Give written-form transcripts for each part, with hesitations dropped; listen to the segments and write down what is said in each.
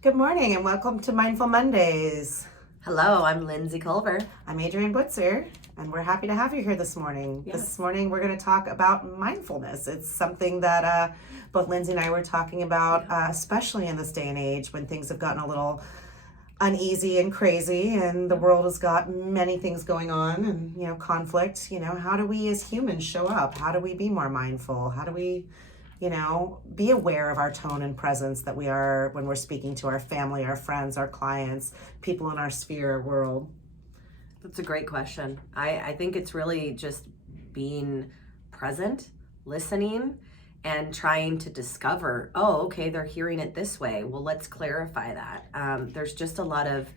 Good morning and welcome to Mindful Mondays. Hello, I'm Lindsay Culver. I'm Adrienne Butzer, and we're happy to have you here this morning. Yes. This morning we're going to talk about mindfulness. It's something that both Lindsay and I were talking about, especially in this day and age when things have gotten a little uneasy and crazy and the world has got many things going on and, conflict. How do we as humans show up? How do we be more mindful? How do we be aware of our tone and presence that we are when we're speaking to our family, our friends, our clients, people in our sphere or world? That's a great question. I think it's really just being present, listening, and trying to discover, oh, okay, they're hearing it this way. Well, let's clarify that. There's just a lot of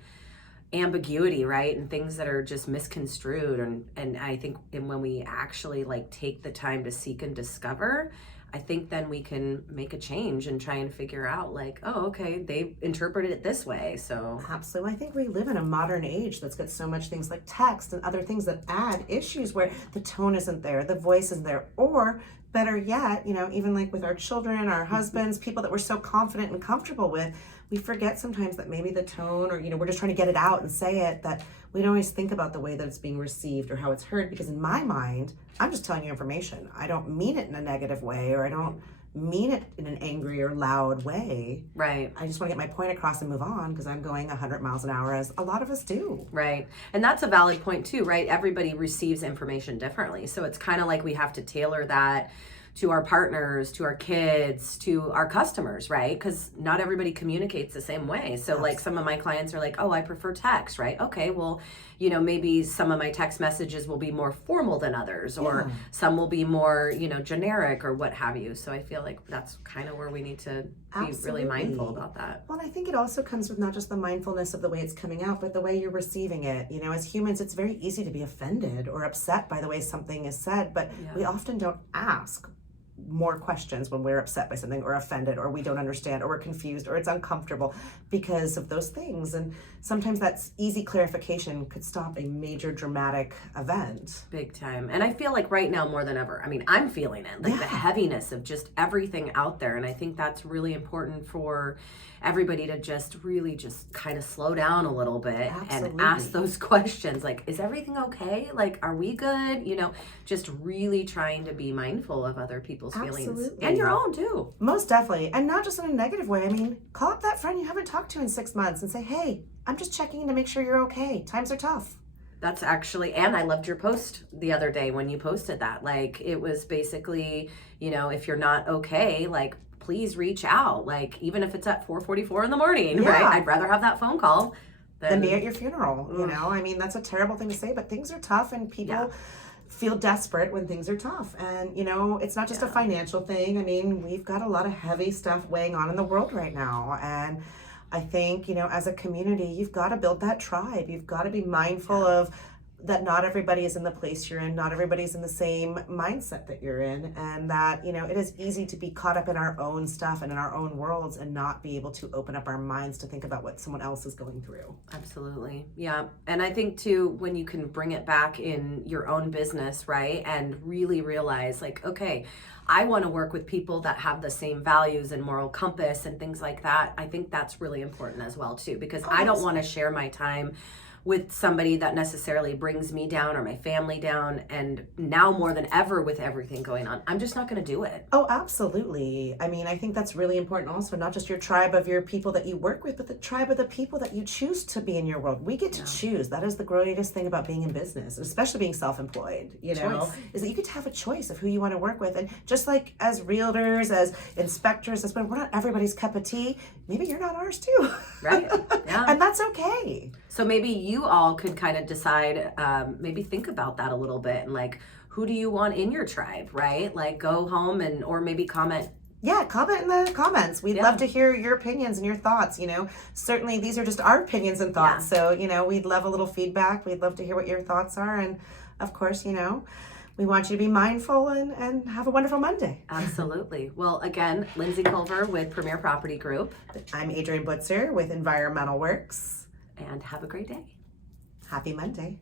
ambiguity, right? And things that are just misconstrued. And I think when we actually take the time to seek and discover, I think then we can make a change and try and figure out oh, okay, they interpreted it this way. So Absolutely. I think we live in a modern age that's got so much things like text and other things that add issues where the tone isn't there, the voice isn't there, or better yet, even with our children, our husbands, people that we're so confident and comfortable with, we forget sometimes that maybe the tone or, we're just trying to get it out and say it, that we don't always think about the way that it's being received or how it's heard, because in my mind, I'm just telling you information. I don't mean it in a negative way, or I don't mean it in an angry or loud way. Right. I just want to get my point across and move on because I'm going 100 miles an hour, as a lot of us do. Right. And that's a valid point too, right? Everybody receives information differently. So it's kind of like we have to tailor that to our partners, to our kids, to our customers, right? Because not everybody communicates the same way. So some of my clients are like, oh, I prefer text, right? Okay, well, maybe some of my text messages will be more formal than others, or some will be more, generic or what have you. So I feel like that's kind of where we need to be really mindful about that. Well, I think it also comes with not just the mindfulness of the way it's coming out, but the way you're receiving it. As humans, it's very easy to be offended or upset by the way something is said, but we often don't ask more questions when we're upset by something or offended or we don't understand or we're confused or it's uncomfortable because of those things. And sometimes that easy clarification could stop a major dramatic event. Big time. And I feel like right now more than ever, I'm feeling it, the heaviness of just everything out there. And I think that's really important for everybody to just really just kind of slow down a little bit and ask those questions. Is everything okay? Are we good? Just really trying to be mindful of other people's feelings and your own too. Most definitely. And not just in a negative way. Call up that friend you haven't talked to in 6 months and say, hey, I'm just checking in to make sure you're okay. Times are tough. That's actually, and I loved your post the other day when you posted that. It was basically, if you're not okay, please reach out. Even if it's at 4:44 in the morning, right? I'd rather have that phone call than be at your funeral. That's a terrible thing to say, but things are tough and people feel desperate when things are tough. And, it's not just a financial thing. We've got a lot of heavy stuff weighing on in the world right now. And I think, as a community, you've got to build that tribe. You've got to be mindful of that not everybody is in the place you're in, not everybody's in the same mindset that you're in, and that, it is easy to be caught up in our own stuff and in our own worlds and not be able to open up our minds to think about what someone else is going through. Absolutely. Yeah. And I think too, when you can bring it back in your own business, right, and really realize okay, I want to work with people that have the same values and moral compass and things like that. I think that's really important as well too, because I don't want to share my time with somebody that necessarily brings me down or my family down. And now more than ever with everything going on, I'm just not going to do it. Oh, absolutely. I think that's really important also, not just your tribe of your people that you work with, but the tribe of the people that you choose to be in your world. We get to choose. That is the greatest thing about being in business, especially being self-employed, is that you get to have a choice of who you want to work with. And just like as realtors, as inspectors, we're not everybody's cup of tea. Maybe you're not ours too. Right. Yeah. And that's okay. So maybe you all could kind of decide, maybe think about that a little bit and who do you want in your tribe, right? Go home or maybe comment. Yeah, comment in the comments. We'd love to hear your opinions and your thoughts. Certainly these are just our opinions and thoughts. So, we'd love a little feedback. We'd love to hear what your thoughts are. And of course, we want you to be mindful and have a wonderful Monday. Absolutely. Well, again, Lindsay Culver with Premier Property Group. I'm Adrienne Butzer with Environmental Works. And have a great day. Happy Monday.